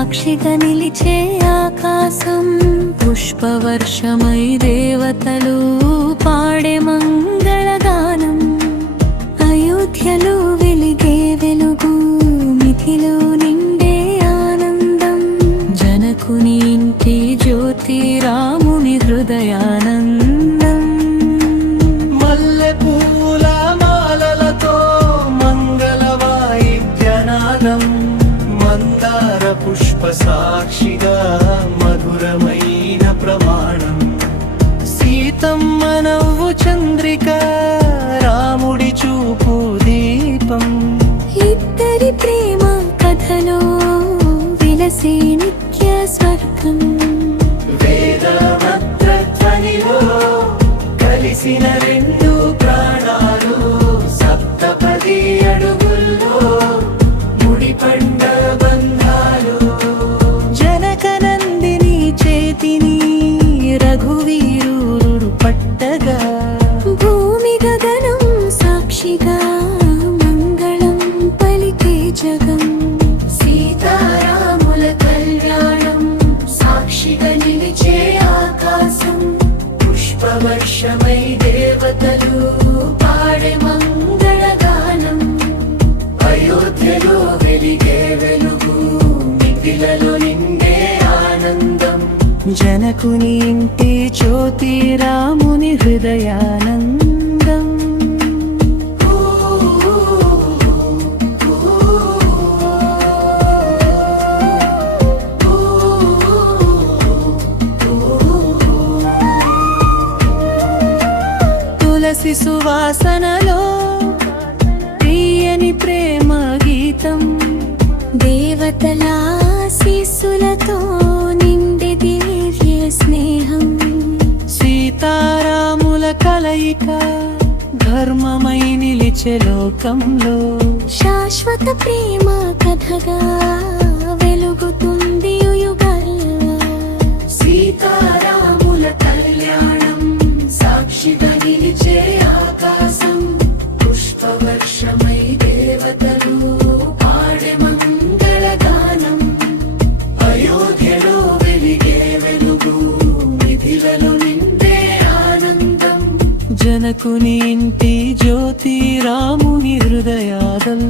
సాక్షిగా నిలిచే ఆకాశం, పుష్పవర్షమై దేవతలు పాడే మంగళగానం. అయోధ్యలో వెలిగే వెలుగు, మిథిలో నిండే ఆనందం. జనకుని ఇంటి జ్యోతి, రాముని హృదయానందం. మల్లెపూల మాలలతో మంగళ వాయిద్యనాదం, మందార పుష్ప సాక్షిగా మధురమైన ప్రమాణం. సీతమ్మ నవ్వు చంద్రిక, రాముడి చూపు దీపం. ఇద్దరి ప్రేమ కథలో విలసే నిత్య స్వర్గం. వేద మంత్రధ్వనిలో కలిసిన రెండు ప్రాణాలు, సప్తపది అడుగుల్లో ముడిపడ్డ బంధాలు. జనకనందిని చేతిని రఘువీరుడు పట్టగా, భూమి గగనం సాక్షిగా మంగళం పలికే జగం. సీతారాముల కళ్యాణం, సాక్షిగా నిలిచే ఆకాశం, పుష్పవర్షమై దేవతలు పాడే మంగళగానం. అయోధ్యలో వెలిగే వెలుగు, మిథిలలో నిండే ఆనందం. జనకుని ఇంటి జ్యోతి, రాముని హృదయానందం. తులసి సువాసనలో తీయని ప్రేమ గీతం, దేవతల ఆశీస్సులతో నిండి దివ్య స్నేహం. సీతారాముల కలయిక ధర్మమై నిలిచే లోకంలో, శాశ్వత ప్రేమ కథగా వెలుగుతుంది యుగాల్లో. సీతారాముల కళ్యాణం, సాక్షిగా నిలిచే ఆకాశం, పుష్పవర్షమై దేవతలు పాడే మంగళగానం. అయోధ్యలో వెలిగే వెలుగు, మిథిలలో నిండే ఆనందం. జనకుని ఇంటి జ్యోతి, రాముని హృదయాదం.